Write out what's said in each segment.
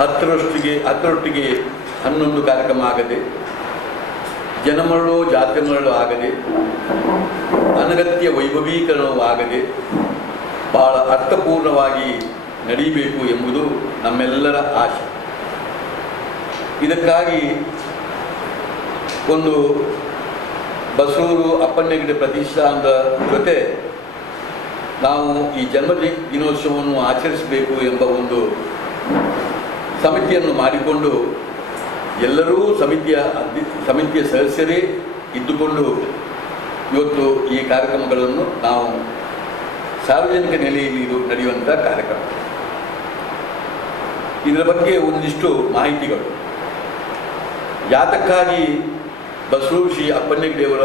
ಹತ್ತರೊಟ್ಟಿಗೆ ಹತ್ತರೊಟ್ಟಿಗೆ ಹನ್ನೊಂದು ಕಾರ್ಯಕ್ರಮ ಆಗದೆ, ಜನಮರಳು ಜಾತ್ರೆ ಮರಳು ಆಗದೆ, ಅನಗತ್ಯ ವೈಭವೀಕರಣವೂ ಆಗದೆ ಬಹಳ ಅರ್ಥಪೂರ್ಣವಾಗಿ ನಡೀಬೇಕು ಎಂಬುದು ನಮ್ಮೆಲ್ಲರ ಆಶೆ. ಇದಕ್ಕಾಗಿ ಒಂದು ಬಸೂರು ಅಪ್ಪಣ್ಣಗಿಡ ಪ್ರತಿಷ್ಠಾನದ ಜೊತೆ ನಾವು ಈ ಜನ್ಮ ದಿನೋತ್ಸವವನ್ನು ಆಚರಿಸಬೇಕು ಎಂಬ ಒಂದು ಸಮಿತಿಯನ್ನು ಮಾಡಿಕೊಂಡು ಎಲ್ಲರೂ ಸಮಿತಿಯ ಸಮಿತಿಯ ಸದಸ್ಯರೇ ಇದ್ದುಕೊಂಡು ಇವತ್ತು ಈ ಕಾರ್ಯಕ್ರಮಗಳನ್ನು ನಾವು ಸಾರ್ವಜನಿಕ ನೆಲೆಯಲ್ಲಿ ಇದು ನಡೆಯುವಂಥ ಕಾರ್ಯಕ್ರಮ. ಇದರ ಬಗ್ಗೆ ಒಂದಿಷ್ಟು ಮಾಹಿತಿಗಳು. ಯಾತಕ್ಕಾಗಿ ಬಸವರಾಜ ಶ್ರೀ ಅಪ್ಪಣ್ಣಗಿರಿಯವರ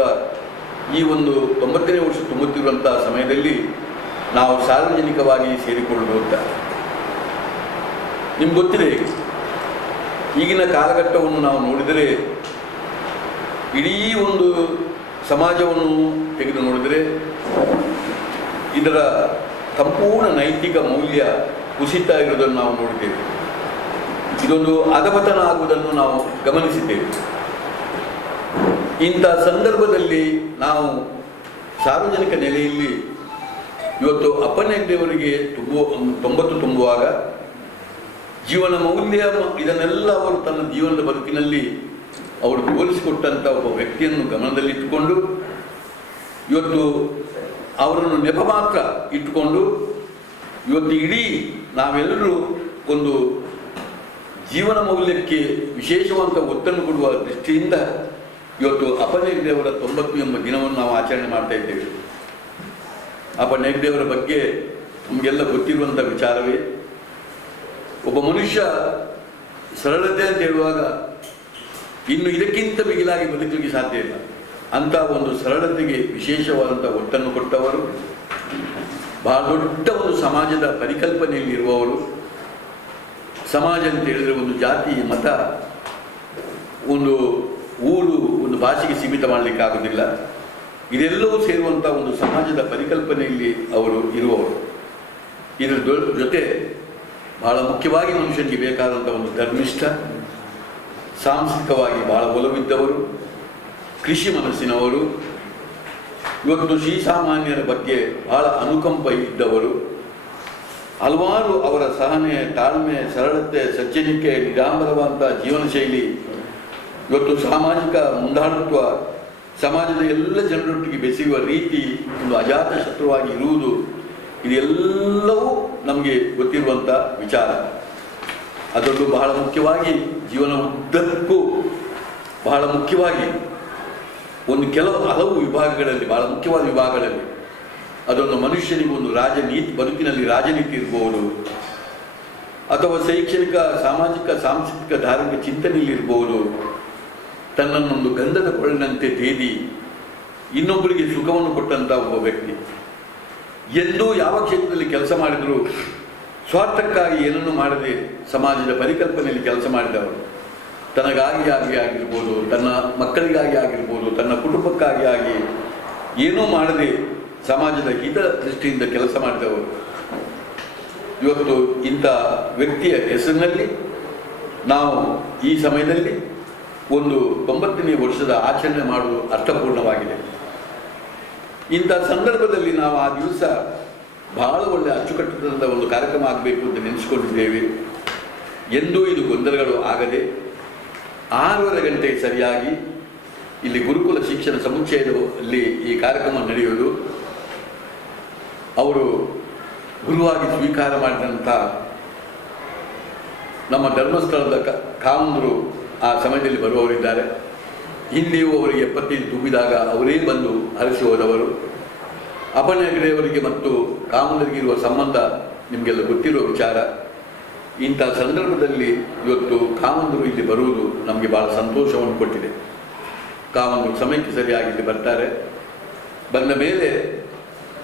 ಈ ಒಂದು ತೊಂಬತ್ತನೇ ವರ್ಷ ತುಂಬುತ್ತಿರುವಂಥ ಸಮಯದಲ್ಲಿ ನಾವು ಸಾರ್ವಜನಿಕವಾಗಿ ಸೇರಿಕೊಳ್ಳುವಂಥ ನಿಮ್ಗೆ ಗೊತ್ತಿದೆ ಈಗಿನ ಕಾಲಘಟ್ಟವನ್ನು ನಾವು ನೋಡಿದರೆ, ಇಡೀ ಒಂದು ಸಮಾಜವನ್ನು ತೆಗೆದು ನೋಡಿದರೆ, ಇದರ ಸಂಪೂರ್ಣ ನೈತಿಕ ಮೌಲ್ಯ ಕುಸಿತ ಇರುವುದನ್ನು ನಾವು ನೋಡಿದ್ದೇವೆ. ಇದೊಂದು ಅಧಪತನ ಆಗುವುದನ್ನು ನಾವು ಗಮನಿಸಿದ್ದೇವೆ. ಇಂಥ ಸಂದರ್ಭದಲ್ಲಿ ನಾವು ಸಾರ್ವಜನಿಕ ನೆಲೆಯಲ್ಲಿ ಇವತ್ತು ಅಪ್ಪನೆಗ್ಡೆಯವರಿಗೆ ತುಂಬುವ, ತೊಂಬತ್ತು ತುಂಬುವಾಗ ಜೀವನ ಮೌಲ್ಯ ಇದನ್ನೆಲ್ಲ ಅವರು ತನ್ನ ಜೀವನದ ಬದುಕಿನಲ್ಲಿ ಅವರು ತೋರಿಸಿಕೊಟ್ಟಂಥ ಒಬ್ಬ ವ್ಯಕ್ತಿಯನ್ನು ಗಮನದಲ್ಲಿಟ್ಟುಕೊಂಡು, ಇವತ್ತು ಅವರನ್ನು ನೆಪ ಮಾತ್ರ ಇಟ್ಟುಕೊಂಡು, ಇವತ್ತು ಇಡೀ ನಾವೆಲ್ಲರೂ ಒಂದು ಜೀವನ ಮೌಲ್ಯಕ್ಕೆ ವಿಶೇಷವಾದ ಒತ್ತನ್ನು ಕೊಡುವ ದೃಷ್ಟಿಯಿಂದ ಇವತ್ತು ಅಪನೇಗ್ದೇವರ ತೊಂಬತ್ತು ಎಂಬ ದಿನವನ್ನು ನಾವು ಆಚರಣೆ ಮಾಡ್ತಾ ಇದ್ದೇವೆ. ಅಪನೇಗ್ದೇವರ ಬಗ್ಗೆ ನಮಗೆಲ್ಲ ಗೊತ್ತಿರುವಂಥ ವಿಚಾರವೇ. ಒಬ್ಬ ಮನುಷ್ಯ ಸರಳತೆ ಅಂತ ಹೇಳುವಾಗ ಇನ್ನು ಇದಕ್ಕಿಂತ ಮಿಗಿಲಾಗಿ ಬದುಕಲಿಕ್ಕೆ ಸಾಧ್ಯ ಇಲ್ಲ. ಅಂತ ಒಂದು ಸರಳತೆಗೆ ವಿಶೇಷವಾದಂಥ ಒತ್ತನ್ನು ಕೊಟ್ಟವರು, ಬಹಳ ದೊಡ್ಡ ಒಂದು ಸಮಾಜದ ಪರಿಕಲ್ಪನೆಯಲ್ಲಿ ಇರುವವರು, ಸಮಾಜ ಅಂತ ಹೇಳಿದ್ರೆ ಒಂದು ಜಾತಿ, ಮತ, ಒಂದು ಊರು, ಒಂದು ಭಾಷೆಗೆ ಸೀಮಿತ ಮಾಡಲಿಕ್ಕೆ ಆಗೋದಿಲ್ಲ. ಇದೆಲ್ಲವೂ ಸೇರುವಂಥ ಒಂದು ಸಮಾಜದ ಪರಿಕಲ್ಪನೆಯಲ್ಲಿ ಅವರು ಇರುವವರು. ಇದರ ಜೊತೆ ಬಹಳ ಮುಖ್ಯವಾಗಿ ಮನುಷ್ಯನಿಗೆ ಬೇಕಾದಂಥ ಒಂದು ಧರ್ಮಿಷ್ಠ ಸಾಂಸ್ಕೃತಿಕವಾಗಿ ಬಹಳ ಒಲವಿದ್ದವರು, ಕೃಷಿ ಮನಸ್ಸಿನವರು, ಇವತ್ತು ಶ್ರೀಸಾಮಾನ್ಯರ ಬಗ್ಗೆ ಬಹಳ ಅನುಕಂಪ ಇದ್ದವರು, ಹಲವಾರು ಅವರ ಸಹನೆ, ತಾಳ್ಮೆ, ಸರಳತೆ ಸಜ್ಜನಿಕೆ ನಿರಾಂಬರವಾದಂಥ ಜೀವನ ಶೈಲಿ ಇವತ್ತು ಸಾಮಾಜಿಕ ಮುಂದಾಳತ್ವ, ಸಮಾಜದ ಎಲ್ಲ ಜನರೊಟ್ಟಿಗೆ ಬೆಸೆಯುವ ರೀತಿ ಒಂದು ಅಜಾತ ಶತ್ರುವಾಗಿ ಇರುವುದು, ಇದೆಲ್ಲವೂ ನಮಗೆ ಗೊತ್ತಿರುವಂಥ ವಿಚಾರ. ಅದರಲ್ಲೂ ಬಹಳ ಮುಖ್ಯವಾಗಿ ಜೀವನ ಉದ್ದಕ್ಕೂ ಬಹಳ ಮುಖ್ಯವಾಗಿ ಒಂದು ಕೆಲವು ಹಲವು ವಿಭಾಗಗಳಲ್ಲಿ, ಬಹಳ ಮುಖ್ಯವಾದ ವಿಭಾಗಗಳಲ್ಲಿ ಅದೊಂದು ಮನುಷ್ಯನಿಗೆ ಒಂದು ರಾಜನೀತಿ, ಬದುಕಿನಲ್ಲಿ ರಾಜನೀತಿ ಇರಬಹುದು ಅಥವಾ ಶೈಕ್ಷಣಿಕ, ಸಾಮಾಜಿಕ, ಸಾಂಸ್ಕೃತಿಕ, ಧಾರ್ಮಿಕ ಚಿಂತನೆಯಲ್ಲಿ ಇರಬಹುದು ತನ್ನನ್ನೊಂದು ಗಂಧದ ಕೊಳಿನಂತೆ ತೇದಿ ಇನ್ನೊಬ್ಬರಿಗೆ ಸುಖವನ್ನು ಕೊಟ್ಟಂತ ಒಬ್ಬ ವ್ಯಕ್ತಿ. ಎಂದೂ ಯಾವ ಕ್ಷೇತ್ರದಲ್ಲಿ ಕೆಲಸ ಮಾಡಿದರೂ, ಸ್ವಾರ್ಥಕ್ಕಾಗಿ ಏನನ್ನು ಮಾಡದೆ ಸಮಾಜದ ಪರಿಕಲ್ಪನೆಯಲ್ಲಿ ಕೆಲಸ ಮಾಡಿದವರು. ತನಗಾಗಿ ಆಗಿ ಆಗಿರ್ಬೋದು, ತನ್ನ ಮಕ್ಕಳಿಗಾಗಿ ಆಗಿರ್ಬೋದು, ತನ್ನ ಕುಟುಂಬಕ್ಕಾಗಿ ಆಗಿ ಏನೂ ಮಾಡದೆ ಸಮಾಜದ ಹಿತ ದೃಷ್ಟಿಯಿಂದ ಕೆಲಸ ಮಾಡಿದವರು. ಇವತ್ತು ಇಂಥ ವ್ಯಕ್ತಿಯ ಹೆಸರಿನಲ್ಲಿ ನಾವು ಈ ಸಮಯದಲ್ಲಿ ಒಂದು ತೊಂಬತ್ತನೇ ವರ್ಷದ ಆಚರಣೆ ಮಾಡುವುದು ಅರ್ಥಪೂರ್ಣವಾಗಿದೆ. ಇಂಥ ಸಂದರ್ಭದಲ್ಲಿ ನಾವು ಆ ದಿವಸ ಬಹಳ ಒಳ್ಳೆಯ ಅಚ್ಚುಕಟ್ಟಾದ ಒಂದು ಕಾರ್ಯಕ್ರಮ ಆಗಬೇಕು ಅಂತ ನೆನೆಸ್ಕೊಂಡಿದ್ದೇವೆ. ಎಂದೂ ಇದು ಗೊಂದಲಗಳು ಆಗದೆ ಆರೂವರೆ ಗಂಟೆಗೆ ಸರಿಯಾಗಿ ಇಲ್ಲಿ ಗುರುಕುಲ ಶಿಕ್ಷಣ ಸಮುಚ್ಚಯದಲ್ಲಿ ಈ ಕಾರ್ಯಕ್ರಮ ನಡೆಯುವುದು. ಅವರು ಗುರುವಾಗಿ ಸ್ವೀಕಾರ ಮಾಡಿದಂಥ ನಮ್ಮ ಧರ್ಮಸ್ಥಳದ ಕಾಮಂದರು ಆ ಸಮಯದಲ್ಲಿ ಬರುವವರಿದ್ದಾರೆ. ಹಿಂದೆಯೂ ಅವರಿಗೆ ಪತಿ ತುಂಬಿದಾಗ ಅವರೇ ಬಂದು ಹರಿಸಿ ಹೋದವರು. ಅಪನಗರೆಯವರಿಗೆ ಮತ್ತು ಕಾಮನರಿಗೆ ಇರುವ ಸಂಬಂಧ ನಿಮಗೆಲ್ಲ ಗೊತ್ತಿರುವ ವಿಚಾರ. ಇಂಥ ಸಂದರ್ಭದಲ್ಲಿ ಇವತ್ತು ಕಾಮಂದರು ಇಲ್ಲಿ ಬರುವುದು ನಮಗೆ ಭಾಳ ಸಂತೋಷವನ್ನು ಕೊಟ್ಟಿದೆ. ಕಾಮಂದರು ಸಮಯಕ್ಕೆ ಸರಿಯಾಗಿ ಇಲ್ಲಿ ಬರ್ತಾರೆ. ಬಂದ ಮೇಲೆ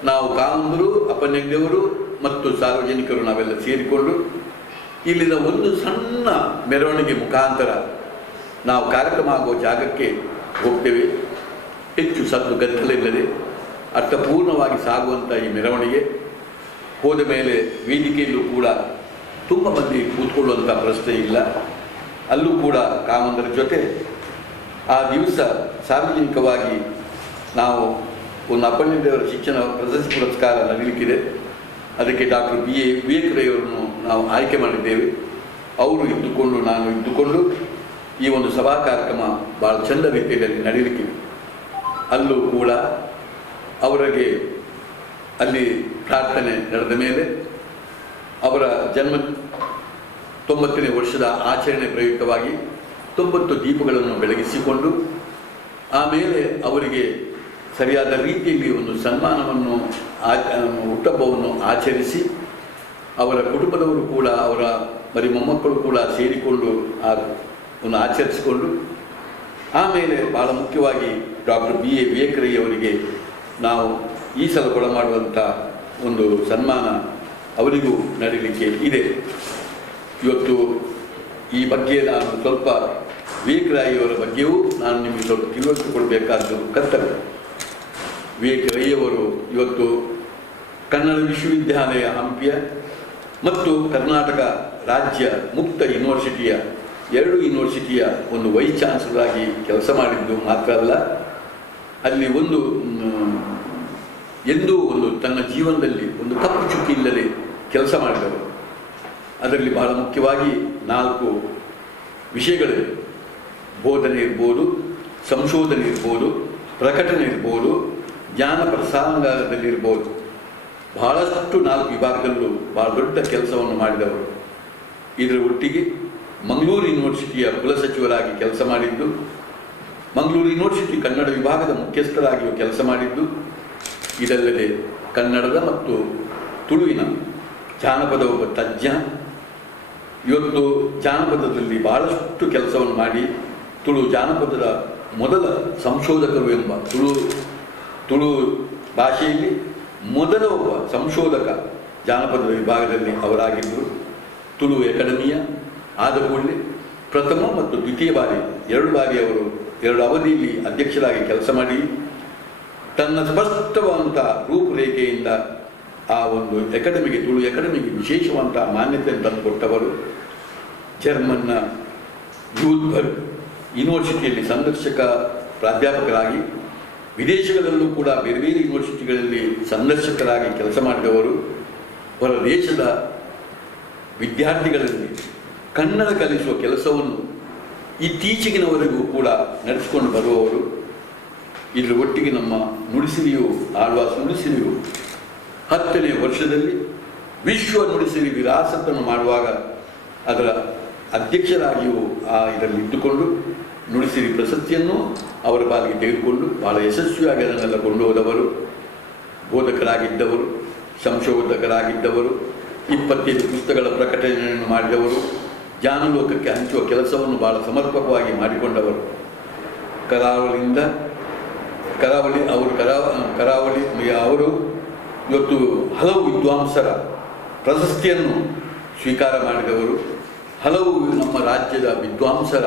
ನಾವು ಕಾಮಂದರು ಅಪನಗಡೆಯವರು ಮತ್ತು ಸಾರ್ವಜನಿಕರು ನಾವೆಲ್ಲ ಸೇರಿಕೊಂಡು ಇಲ್ಲಿನ ಒಂದು ಸಣ್ಣ ಮೆರವಣಿಗೆ ಮುಖಾಂತರ ನಾವು ಕಾರ್ಯಕ್ರಮ ಆಗುವ ಜಾಗಕ್ಕೆ ಹೋಗ್ತೇವೆ. ಹೆಚ್ಚು ಸದ್ದು ಗದ್ದಲಿಲ್ಲದೆ ಅರ್ಥಪೂರ್ಣವಾಗಿ ಸಾಗುವಂಥ ಈ ಮೆರವಣಿಗೆ. ಹೋದ ಮೇಲೆ ವೇದಿಕೆಯಲ್ಲೂ ಕೂಡ ತುಂಬ ಮಂದಿ ಕೂತ್ಕೊಳ್ಳುವಂಥ ಪ್ರಶ್ನೆ ಇಲ್ಲ. ಅಲ್ಲೂ ಕೂಡ ಕಾಮಂದರ ಜೊತೆ ಆ ದಿವಸ ಸಾರ್ವಜನಿಕವಾಗಿ ನಾವು ಒಂದು ಅಪ್ಪಣ್ಣದೇವರ ಶಿಕ್ಷಣ ಪ್ರಶಸ್ತಿ ಪುರಸ್ಕಾರ ನಡೀಲಿಕ್ಕಿದೆ. ಅದಕ್ಕೆ ಡಾಕ್ಟರ್ ಬಿ ಎ ವಿವೇಕರಯ್ಯವರನ್ನು ನಾವು ಆಯ್ಕೆ ಮಾಡಿದ್ದೇವೆ. ಅವರು ಇದ್ದುಕೊಂಡು ನಾನು ಇದ್ದುಕೊಂಡು ಈ ಒಂದು ಸಭಾ ಕಾರ್ಯಕ್ರಮ ಭಾಳ ಚಂದ ರೀತಿಯಲ್ಲಿ ನಡೀಲಿಕ್ಕೆ ಅಲ್ಲೂ ಕೂಡ ಅವರಿಗೆ ಅಲ್ಲಿ ಪ್ರಾರ್ಥನೆ ನಡೆದ ಮೇಲೆ ಅವರ ಜನ್ಮ ತೊಂಬತ್ತನೇ ವರ್ಷದ ಆಚರಣೆ ಪ್ರಯುಕ್ತವಾಗಿ ತೊಂಬತ್ತು ದೀಪಗಳನ್ನು ಬೆಳಗಿಸಿಕೊಂಡು ಆಮೇಲೆ ಅವರಿಗೆ ಸರಿಯಾದ ರೀತಿಯಲ್ಲಿ ಒಂದು ಸನ್ಮಾನವನ್ನು ಆ ಹುಟ್ಟಹಬ್ಬವನ್ನು ಆಚರಿಸಿ ಅವರ ಕುಟುಂಬದವರು ಕೂಡ, ಅವರ ಬರೀ ಮೊಮ್ಮಕ್ಕಳು ಕೂಡ ಸೇರಿಕೊಂಡು ಆ ಒಂದು ಆಚರಿಸಿಕೊಂಡು ಆಮೇಲೆ ಭಾಳ ಮುಖ್ಯವಾಗಿ ಡಾಕ್ಟರ್ ಬಿ ಎ ವಿವೇಕರೈ ಅವರಿಗೆ ನಾವು ಈ ಸಲ ಕೊಡಮಾಡುವಂಥ ಒಂದು ಸನ್ಮಾನ ಅವರಿಗೂ ನಡೀಲಿಕ್ಕೆ ಇದೆ. ಇವತ್ತು ಈ ಬಗ್ಗೆ ನಾನು ಸ್ವಲ್ಪ ವಿವೇಕರಾಯಿಯವರ ಬಗ್ಗೆಯೂ ನಾನು ನಿಮಗೆ ಸ್ವಲ್ಪ ತಿಳುವಳಿಕೆ ಕೊಡಬೇಕಾದ್ದು ಕರ್ತವ್ಯ. ವಿವೇಕರಯ್ಯವರು ಇವತ್ತು ಕನ್ನಡ ವಿಶ್ವವಿದ್ಯಾಲಯ ಹಂಪಿಯ ಮತ್ತು ಕರ್ನಾಟಕ ರಾಜ್ಯ ಮುಕ್ತ ಯೂನಿವರ್ಸಿಟಿಯ ಎರಡು ಯೂನಿವರ್ಸಿಟಿಯ ಒಂದು ವೈಸ್ ಚಾನ್ಸಲರ್ ಆಗಿ ಕೆಲಸ ಮಾಡಿದ್ದು ಮಾತ್ರ ಅಲ್ಲ, ಅಲ್ಲಿ ಒಂದು ಎಂದೂ ಒಂದು ತನ್ನ ಜೀವನದಲ್ಲಿ ಒಂದು ತಪ್ಪು ಚುಕ್ಕಿ ಇಲ್ಲದೆ ಕೆಲಸ ಮಾಡಿದವರು. ಅದರಲ್ಲಿ ಬಹಳ ಮುಖ್ಯವಾಗಿ ನಾಲ್ಕು ವಿಷಯಗಳಿವೆ ಬೋಧನೆ ಇರ್ಬೋದು, ಸಂಶೋಧನೆ ಇರ್ಬೋದು, ಪ್ರಕಟಣೆ ಇರ್ಬೋದು, ಜ್ಞಾನ ಪ್ರಸಾರಂಗದಲ್ಲಿರ್ಬೋದು ಬಹಳಷ್ಟು ನಾಲ್ಕು ವಿಭಾಗದಲ್ಲೂ ಬಹಳ ದೊಡ್ಡ ಕೆಲಸವನ್ನು ಮಾಡಿದವರು. ಇದರ ಒಟ್ಟಿಗೆ ಮಂಗಳೂರು ಯೂನಿವರ್ಸಿಟಿಯ ಕುಲಸಚಿವರಾಗಿ ಕೆಲಸ ಮಾಡಿದ್ದು, ಮಂಗಳೂರು ಯೂನಿವರ್ಸಿಟಿ ಕನ್ನಡ ವಿಭಾಗದ ಮುಖ್ಯಸ್ಥರಾಗಿಯೂ ಕೆಲಸ ಮಾಡಿದ್ದು, ಇದಲ್ಲದೆ ಕನ್ನಡದ ಮತ್ತು ತುಳುವಿನ ಜಾನಪದ ಒಬ್ಬ ತಜ್ಞ. ಇವತ್ತು ಜಾನಪದದಲ್ಲಿ ಬಹಳಷ್ಟು ಕೆಲಸವನ್ನು ಮಾಡಿ, ತುಳು ಜಾನಪದದ ಮೊದಲ ಸಂಶೋಧಕರು ಎಂಬ ತುಳು ತುಳು ಭಾಷೆಯಲ್ಲಿ ಮೊದಲ ಒಬ್ಬ ಸಂಶೋಧಕ ಜಾನಪದ ವಿಭಾಗದಲ್ಲಿ ಅವರಾಗಿದ್ದರು. ತುಳು ಅಕಾಡೆಮಿಯ ಆದ ಕೂಡಲೇ ಪ್ರಥಮ ಮತ್ತು ದ್ವಿತೀಯ ಬಾರಿ, ಎರಡು ಬಾರಿ ಅವರು ಎರಡು ಅವಧಿಯಲ್ಲಿ ಅಧ್ಯಕ್ಷರಾಗಿ ಕೆಲಸ ಮಾಡಿ, ತನ್ನ ಸ್ಪಷ್ಟವಾದಂಥ ರೂಪುರೇಖೆಯಿಂದ ಆ ಒಂದು ಎಕಾಡೆಮಿಗೆ ತುಳು ಎಕಾಡೆಮಿಗೆ ವಿಶೇಷವಂತ ಮಾನ್ಯತೆಯನ್ನು ತಂದುಕೊಟ್ಟವರು. ಜರ್ಮನ್ನ ಯೂಲ್ಬರ್ಗ್ ಯೂನಿವರ್ಸಿಟಿಯಲ್ಲಿ ಸಂದರ್ಶಕ ಪ್ರಾಧ್ಯಾಪಕರಾಗಿ, ವಿದೇಶಗಳಲ್ಲೂ ಕೂಡ ಬೇರೆ ಬೇರೆ ಯೂನಿವರ್ಸಿಟಿಗಳಲ್ಲಿ ಸಂದರ್ಶಕರಾಗಿ ಕೆಲಸ ಮಾಡಿದವರು. ಹೊರ ದೇಶದ ವಿದ್ಯಾರ್ಥಿಗಳಲ್ಲಿ ಕನ್ನಡ ಕಲಿಸುವ ಕೆಲಸವನ್ನು ಇತ್ತೀಚೆಗಿನವರೆಗೂ ಕೂಡ ನಡೆಸಿಕೊಂಡು ಬರುವವರು, ಇದರ ಒಟ್ಟಿಗೆ ನಮ್ಮ ನುಡಿಸಿರಿಯು, ಆಳ್ವಾಸ್ ನುಡಿಸಿರಿಯು, ಹತ್ತನೇ ವರ್ಷದಲ್ಲಿ ವಿಶ್ವ ನುಡಿಸಿರಿ ವಿರಾಸತನ್ನು ಮಾಡುವಾಗ ಅದರ ಅಧ್ಯಕ್ಷರಾಗಿಯೂ ಆ ಇದರಲ್ಲಿ ಇಟ್ಟುಕೊಂಡು ನುಡಿಸಿರಿ ಪ್ರಶಸ್ತಿಯನ್ನು ಅವರ ಬಾಲಿಗೆ ತೆಗೆದುಕೊಂಡು ಬಹಳ ಯಶಸ್ವಿಯಾಗಿ ಅದನ್ನೆಲ್ಲ ಕೊಂಡು ಹೋದವರು ಬೋಧಕರಾಗಿದ್ದವರು, ಸಂಶೋಧಕರಾಗಿದ್ದವರು, ಇಪ್ಪತ್ತೈದು ಪುಸ್ತಕಗಳ ಪ್ರಕಟಣೆಯನ್ನು ಮಾಡಿದವರು. ಜಾನಲೋಕಕ್ಕೆ ಹಂಚುವ ಕೆಲಸವನ್ನು ಬಹಳ ಸಮರ್ಪಕವಾಗಿ ಮಾಡಿಕೊಂಡವರು. ಕರಾವಳಿಯಿಂದ ಕರಾವಳಿ ಅವರು ಕರಾವ ಕರಾವಳಿ ಅವರು ಇವತ್ತು ಹಲವು ವಿದ್ವಾಂಸರ ಪ್ರಶಸ್ತಿಯನ್ನು ಸ್ವೀಕಾರ ಮಾಡಿದವರು. ಹಲವು ನಮ್ಮ ರಾಜ್ಯದ ವಿದ್ವಾಂಸರ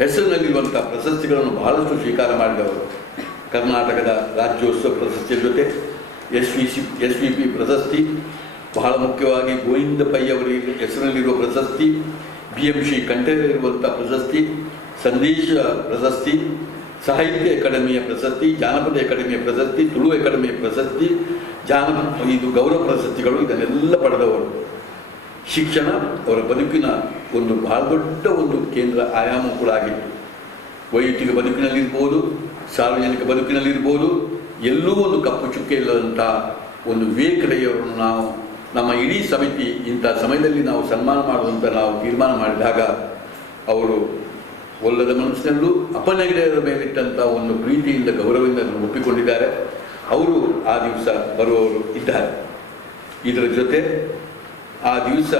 ಹೆಸರಿನಲ್ಲಿರುವಂಥ ಪ್ರಶಸ್ತಿಗಳನ್ನು ಬಹಳಷ್ಟು ಸ್ವೀಕಾರ ಮಾಡಿದವರು. ಕರ್ನಾಟಕದ ರಾಜ್ಯೋತ್ಸವ ಪ್ರಶಸ್ತಿಯ ಜೊತೆ S V C S V P ಪ್ರಶಸ್ತಿ, ಬಹಳ ಮುಖ್ಯವಾಗಿ ಗೋವಿಂದ ಪೈ ಅವರಿಗೆ ಹೆಸರಿನಲ್ಲಿರುವ ಪ್ರಶಸ್ತಿ ಬಿ ಎಂ ಶ್ರೀ ಕಂಠೇರಿರುವಂಥ ಪ್ರಶಸ್ತಿ, ಸಂದೇಶ ಪ್ರಶಸ್ತಿ, ಸಾಹಿತ್ಯ ಅಕಾಡೆಮಿಯ ಪ್ರಶಸ್ತಿ, ಜಾನಪದ ಅಕಾಡೆಮಿಯ ಪ್ರಶಸ್ತಿ, ತುಳು ಅಕಾಡೆಮಿಯ ಪ್ರಶಸ್ತಿ, ಜಾನಪದ ಇದು ಗೌರವ ಪ್ರಶಸ್ತಿಗಳು ಇದನ್ನೆಲ್ಲ ಪಡೆದವರು. ಶಿಕ್ಷಣ ಅವರ ಬದುಕಿನ ಒಂದು ಬಹಳ ದೊಡ್ಡ ಒಂದು ಕೇಂದ್ರ ಆಯಾಮ ಕೂಡ ಆಗಿತ್ತು. ವೈಯಕ್ತಿಕ ಬದುಕಿನಲ್ಲಿರ್ಬೋದು, ಸಾರ್ವಜನಿಕ ಬದುಕಿನಲ್ಲಿರ್ಬೋದು, ಎಲ್ಲೂ ಒಂದು ಕಪ್ಪು ಚುಕ್ಕೆ ಇಲ್ಲದಂಥ ಒಂದು ವಿವೇಕಡೆಯವರನ್ನು ನಾವು ನಮ್ಮ ಇಡೀ ಸಮಿತಿ ಇಂಥ ಸಮಯದಲ್ಲಿ ನಾವು ಸನ್ಮಾನ ಮಾಡುವಂತ ನಾವು ತೀರ್ಮಾನ ಮಾಡಿದಾಗ ಅವರು ಒಲ್ಲದ ಮನಸ್ಸಿನಲ್ಲೂ ಅಪನಗರ ಮೇಲಿಟ್ಟಂಥ ಒಂದು ಪ್ರೀತಿಯಿಂದ ಗೌರವದಿಂದ ಒಪ್ಪಿಕೊಂಡಿದ್ದಾರೆ. ಅವರು ಆ ದಿವಸ ಬರುವವರು ಇದ್ದಾರೆ. ಇದರ ಜೊತೆ ಆ ದಿವಸ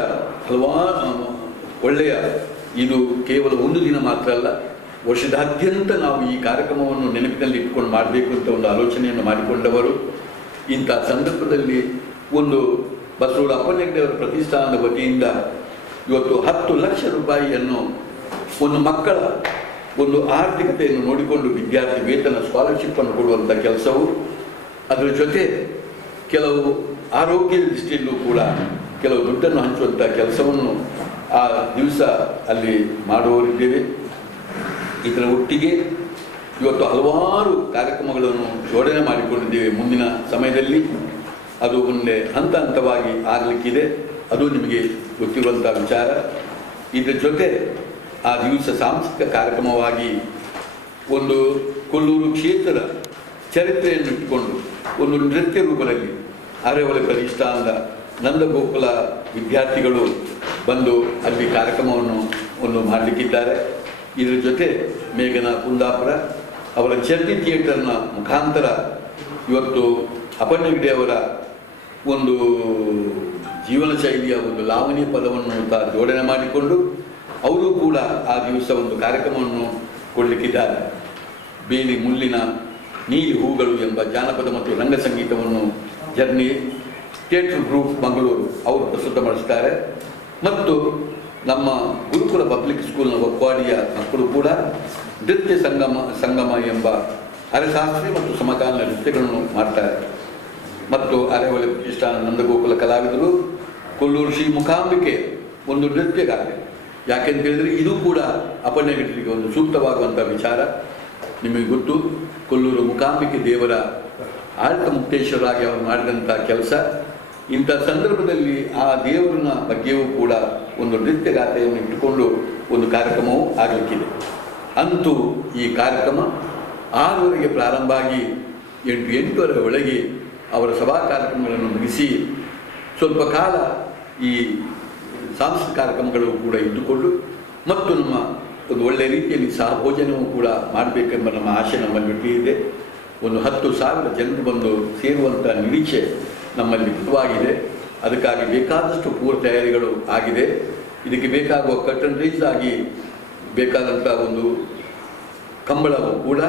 ಹಲವಾರು ಒಳ್ಳೆಯ ಇದು ಕೇವಲ ಒಂದು ದಿನ ಮಾತ್ರ ಅಲ್ಲ, ವರ್ಷದಾದ್ಯಂತ ನಾವು ಈ ಕಾರ್ಯಕ್ರಮವನ್ನು ನೆನಪಿನಲ್ಲಿ ಇಟ್ಕೊಂಡು ಮಾಡಬೇಕು ಅಂತ ಒಂದು ಆಲೋಚನೆಯನ್ನು ಮಾಡಿಕೊಂಡವರು ಇಂಥ ಸಂದರ್ಭದಲ್ಲಿ ಒಂದು ಬಸವರ ಅವರ ಪ್ರತಿಷ್ಠಾನದ ವತಿಯಿಂದ ಇವತ್ತು ಹತ್ತು ಲಕ್ಷ ರೂಪಾಯಿಯನ್ನು ಒಂದು ಮಕ್ಕಳ ಒಂದು ಆರ್ಥಿಕತೆಯನ್ನು ನೋಡಿಕೊಂಡು ವಿದ್ಯಾರ್ಥಿ ವೇತನ ಸ್ಕಾಲರ್ಶಿಪ್ಪನ್ನು ಕೊಡುವಂಥ ಕೆಲಸವು. ಅದರ ಜೊತೆ ಕೆಲವು ಆರೋಗ್ಯದ ದೃಷ್ಟಿಯಲ್ಲೂ ಕೂಡ ಕೆಲವು ದುಡ್ಡನ್ನು ಹಂಚುವಂಥ ಕೆಲಸವನ್ನು ಆ ದಿವಸ ಅಲ್ಲಿ ಮಾಡುವವರಿದ್ದೇವೆ. ಇದರ ಒಟ್ಟಿಗೆ ಇವತ್ತು ಹಲವಾರು ಕಾರ್ಯಕ್ರಮಗಳನ್ನು ಜೋಡಣೆ ಮಾಡಿಕೊಂಡಿದ್ದೇವೆ ಮುಂದಿನ ಸಮಯದಲ್ಲಿ. ಅದು ಮುಂದೆ ಹಂತ ಹಂತವಾಗಿ ಆಗಲಿಕ್ಕಿದೆ. ಅದು ನಿಮಗೆ ಗೊತ್ತಿರುವಂಥ ವಿಚಾರ. ಇದರ ಜೊತೆ ಆ ದಿವಸ ಸಾಂಸ್ಕೃತಿಕ ಕಾರ್ಯಕ್ರಮವಾಗಿ ಒಂದು ಕೊಲ್ಲೂರು ಕ್ಷೇತ್ರದ ಚರಿತ್ರೆಯನ್ನು ಇಟ್ಟುಕೊಂಡು ಒಂದು ನೃತ್ಯ ರೂಪದಲ್ಲಿ ಅರೆಹೊಳೆ ಪ್ರತಿಷ್ಠಾನದ ನಂದಗೋಕುಲ ವಿದ್ಯಾರ್ಥಿಗಳು ಬಂದು ಅಲ್ಲಿ ಕಾರ್ಯಕ್ರಮವನ್ನು ಒಂದು ಮಾಡಲಿಕ್ಕಿದ್ದಾರೆ. ಇದರ ಜೊತೆ ಮೇಘನ ಕುಂದಾಪುರ, ಅವರ ಚರ್ಚಿ ಥಿಯೇಟರ್ನ ಮುಖಾಂತರ ಇವತ್ತು ಅಪರ್ಣಗಿರಿ ಅವರ ಒಂದು ಜೀವನ ಶೈಲಿಯ ಒಂದು ಲಾವಣಿ ಪದವನ್ನು ಜೋಡಣೆ ಮಾಡಿಕೊಂಡು ಅವರು ಕೂಡ ಆ ದಿವಸ ಒಂದು ಕಾರ್ಯಕ್ರಮವನ್ನು ಕೊಡಲಿಕ್ಕಿದ್ದಾರೆ. ಬೇಲಿ ಮುಳ್ಳಿನ ನೀಲಿ ಹೂಗಳು ಎಂಬ ಜಾನಪದ ಮತ್ತು ರಂಗ ಸಂಗೀತವನ್ನು ಜರ್ನಿ ಥಿಯೇಟರ್ ಗ್ರೂಪ್ ಮಂಗಳೂರು ಅವರು ಪ್ರಸ್ತುತಪಡಿಸ್ತಾರೆ ಮತ್ತು ನಮ್ಮ ಗುರುಕುಲ ಪಬ್ಲಿಕ್ ಸ್ಕೂಲ್ನ ಒಕ್ವಾಡಿಯ ಮಕ್ಕಳು ಕೂಡ ನೃತ್ಯ ಸಂಗಮ ಸಂಗಮ ಎಂಬ ಅರೆಶಾಸ್ತ್ರೀಯ ಮತ್ತು ಸಮಕಾಲೀನ ನೃತ್ಯಗಳನ್ನು ಮಾಡ್ತಾರೆ. ಮತ್ತು ಅರೆಹೊಳೆ ಪ್ರತಿಷ್ಠಾನ ನಂದಗೋಕುಲ ಕಲಾವಿದರು ಕೊಲ್ಲೂರು ಶ್ರೀ ಮುಖಾಂಬಿಕೆ ಒಂದು ನೃತ್ಯಗಾರೆ ಯಾಕೆಂತ ಹೇಳಿದರೆ ಇದು ಕೂಡ ಅಪರ್ಣಗಿರಿಗೆ ಒಂದು ಸೂಕ್ತವಾಗುವಂಥ ವಿಚಾರ. ನಿಮಗೆ ಗೊತ್ತು, ಕೊಲ್ಲೂರು ಮುಖಾಂಬಿಕೆ ದೇವರ ಆಳ್ತ ಮುಕ್ತೇಶ್ವರಾಗಿ ಅವರು ಮಾಡಿದಂಥ ಕೆಲಸ. ಇಂಥ ಸಂದರ್ಭದಲ್ಲಿ ಆ ದೇವರನ ಬಗ್ಗೆಯೂ ಕೂಡ ಒಂದು ನೃತ್ಯಗಾಥೆಯನ್ನು ಇಟ್ಟುಕೊಂಡು ಒಂದು ಕಾರ್ಯಕ್ರಮವು ಆಗಲಿಕ್ಕಿದೆ. ಅಂತೂ ಈ ಕಾರ್ಯಕ್ರಮ ಆರೂವರೆಗೆ ಪ್ರಾರಂಭ ಆಗಿ ಎಂಟು ಎಂಟುವರೆ ಒಳಗೆ ಅವರ ಸಭಾ ಕಾರ್ಯಕ್ರಮಗಳನ್ನು ಮುಗಿಸಿ ಸ್ವಲ್ಪ ಕಾಲ ಈ ಸಾಂಸ್ಕೃತಿಕ ಕಾರ್ಯಕ್ರಮಗಳು ಕೂಡ ಇದ್ದುಕೊಂಡು ಮತ್ತು ನಮ್ಮ ಒಂದು ಒಳ್ಳೆಯ ರೀತಿಯಲ್ಲಿ ಸಹಭೋಜನವೂ ಕೂಡ ಮಾಡಬೇಕೆಂಬ ನಮ್ಮ ಆಶೆ ನಮ್ಮಲ್ಲಿ ಇದೆ ಒಂದು ಹತ್ತು ಸಾವಿರ ಜನರು ಬಂದು ಸೇರುವಂಥ ನಿರೀಕ್ಷೆ ನಮ್ಮಲ್ಲಿ ಮುಖವಾಗಿದೆ ಅದಕ್ಕಾಗಿ ಬೇಕಾದಷ್ಟು ಪೂರ್ವ ತಯಾರಿಗಳು ಆಗಿದೆ. ಇದಕ್ಕೆ ಬೇಕಾಗುವ ಕಟನ್ ರೈಸ್ ಆಗಿ ಬೇಕಾದಂಥ ಒಂದು ಕಂಬಳವು ಕೂಡ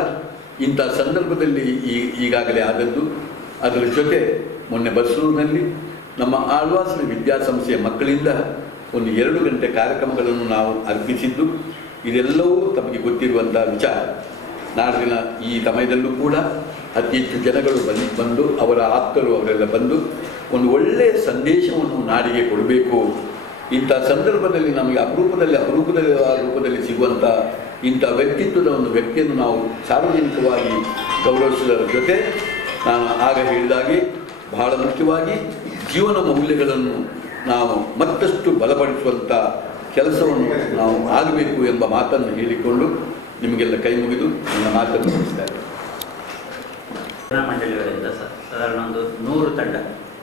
ಇಂಥ ಸಂದರ್ಭದಲ್ಲಿ ಈ ಈಗಾಗಲೇ ಆದದ್ದು. ಅದರ ಜೊತೆ ಮೊನ್ನೆ ಬಸ್ರೂರಿನಲ್ಲಿ ನಮ್ಮ ಆಳ್ವಾಸಿನ ವಿದ್ಯಾಸಂಸ್ಥೆಯ ಮಕ್ಕಳಿಂದ ಒಂದು ಎರಡು ಗಂಟೆ ಕಾರ್ಯಕ್ರಮಗಳನ್ನು ನಾವು ಅರ್ಪಿಸಿದ್ದು, ಇದೆಲ್ಲವೂ ತಮಗೆ ಗೊತ್ತಿರುವಂಥ ವಿಚಾರ. ನಾಡಿನ ಈ ಸಮಯದಲ್ಲೂ ಕೂಡ ಅತಿ ಹೆಚ್ಚು ಜನಗಳು ಬಂದು ಬಂದು, ಅವರ ಆಪ್ತರು ಅವರೆಲ್ಲ ಬಂದು ಒಂದು ಒಳ್ಳೆಯ ಸಂದೇಶವನ್ನು ನಾಡಿಗೆ ಕೊಡಬೇಕು. ಇಂಥ ಸಂದರ್ಭದಲ್ಲಿ ನಮಗೆ ಅಪರೂಪದಲ್ಲಿ ಅಪರೂಪದ ರೂಪದಲ್ಲಿ ಸಿಗುವಂಥ ಇಂಥ ವ್ಯಕ್ತಿತ್ವದ ಒಂದು ವ್ಯಕ್ತಿಯನ್ನು ನಾವು ಸಾರ್ವಜನಿಕವಾಗಿ ಗೌರವಿಸುವುದರ ಜೊತೆ ನಾನು ಆಗ ಹೇಳಿದಾಗೆ ಬಹಳ ಮುಖ್ಯವಾಗಿ ಜೀವನ ಮೌಲ್ಯಗಳನ್ನು ನಾವು ಮತ್ತಷ್ಟು ಬಲಪಡಿಸುವಂಥ ಕೆಲಸವನ್ನು ನಾವು ಆಗಬೇಕು ಎಂಬ ಮಾತನ್ನು ಹೇಳಿಕೊಂಡು ನಿಮಗೆಲ್ಲ ಕೈ ಮುಗಿದು ನನ್ನ ಮಾತನ್ನು ಮುಗಿಸ್ತಾರೆ ಮಂಡಳಿಯವರಿಂದ ಸಾಧಾರಣ ಒಂದು ನೂರು ತಂಡ,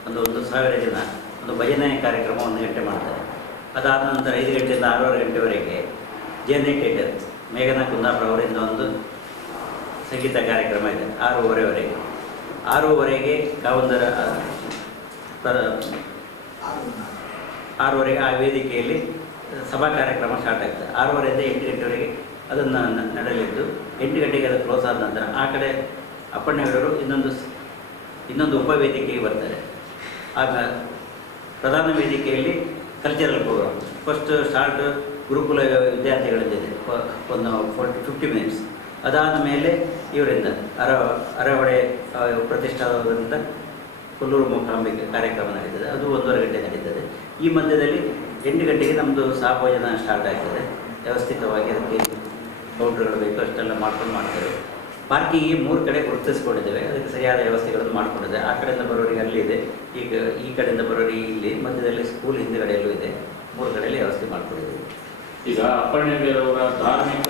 ಒಂದು ಒಂದು ಸಾವಿರ ಜನ ಒಂದು ಭಜನೆ ಕಾರ್ಯಕ್ರಮ ಒಂದು ಗಂಟೆ ಮಾಡ್ತಾರೆ. ಅದಾದ ನಂತರ ಐದು ಗಂಟೆಯಿಂದ ಆರೂವರೆ ಗಂಟೆವರೆಗೆ ಜೇನೆ ಥಿಯೇಟರ್, ಮೇಘನಾ ಕುಂದಾಪುರ ಅವರಿಂದ ಒಂದು ಸಂಗೀತ ಕಾರ್ಯಕ್ರಮ ಇದೆ, ಆರೂವರೆವರೆಗೆ. ಆರೂವರೆಗೆ ಕಾವಂದರ ಆರೂವರೆಗೆ ಆ ವೇದಿಕೆಯಲ್ಲಿ ಸಭಾ ಕಾರ್ಯಕ್ರಮ ಸ್ಟಾರ್ಟ್ ಆಗ್ತದೆ ಆರೂವರೆಯಿಂದ ಎಂಟು ಗಂಟೆವರೆಗೆ ಅದನ್ನು ನಡೆಯಲಿದ್ದು, ಎಂಟು ಗಂಟೆಗೆ ಅದು ಕ್ಲೋಸ್ ಆದ ನಂತರ ಆ ಕಡೆ ಅಪ್ಪಣ್ಣೆಗಳವರು ಇನ್ನೊಂದು ಇನ್ನೊಂದು ಉಪವೇದಿಕೆಗೆ ಬರ್ತಾರೆ. ಆಗ ಪ್ರಧಾನ ವೇದಿಕೆಯಲ್ಲಿ cultural program first start Gurukula ವಿದ್ಯಾರ್ಥಿಗಳಿದ್ದಿದೆ ಒಂದು ಫೋರ್ಟಿ ಫಿಫ್ಟಿ ಮಿನಿಟ್ಸ್ ಅದಾದ ಮೇಲೆ ಇವರಿಂದ ಅರ, ಅರವಡೆ ಪ್ರತಿಷ್ಠಾನದಿಂದ ಕೊಲ್ಲೂರು ಮೂಕಾಂಬಿಕೆ ಕಾರ್ಯಕ್ರಮ ನಡೀತದೆ. ಅದು ಒಂದೂವರೆ ಗಂಟೆ ನಡೀತದೆ. ಈ ಮಧ್ಯದಲ್ಲಿ ಎಂಟು ಗಂಟೆಗೆ ನಮ್ಮದು ಸಹಭೋಜನ ಸ್ಟಾರ್ಟ್ ಆಗ್ತದೆ. ವ್ಯವಸ್ಥಿತವಾಗಿ ಅದಕ್ಕೆ ಕೌಂಟ್ರುಗಳು ಬೇಕು, ಅಷ್ಟೆಲ್ಲ ಮಾಡ್ಕೊಂಡು ಮಾಡ್ತೇವೆ. ಪಾರ್ಕಿಂಗಿಗೆ ಮೂರು ಕಡೆ ಗುರುತಿಸ್ಕೊಂಡಿದ್ದೇವೆ. ಅದಕ್ಕೆ ಸರಿಯಾದ ವ್ಯವಸ್ಥೆಗಳನ್ನು ಮಾಡ್ಕೊಂಡಿದೆ ಆ ಕಡೆಯಿಂದ ಬರೋರಿಗೆ ಅಲ್ಲಿ ಇದೆ. ಈಗ ಈ ಕಡೆಯಿಂದ ಬರೋರಿಗೆ ಇಲ್ಲಿ, ಮಧ್ಯದಲ್ಲಿ ಸ್ಕೂಲ್ ಹಿಂದುಗಡೆಯಲ್ಲೂ ಇದೆ. ಮೂರು ಕಡೆಯಲ್ಲಿ ವ್ಯವಸ್ಥೆ ಮಾಡಿಕೊಂಡಿದ್ದೀವಿ. ಈಗ ಅಪ್ಪಣ್ಣ ಧಾರ್ಮಿಕ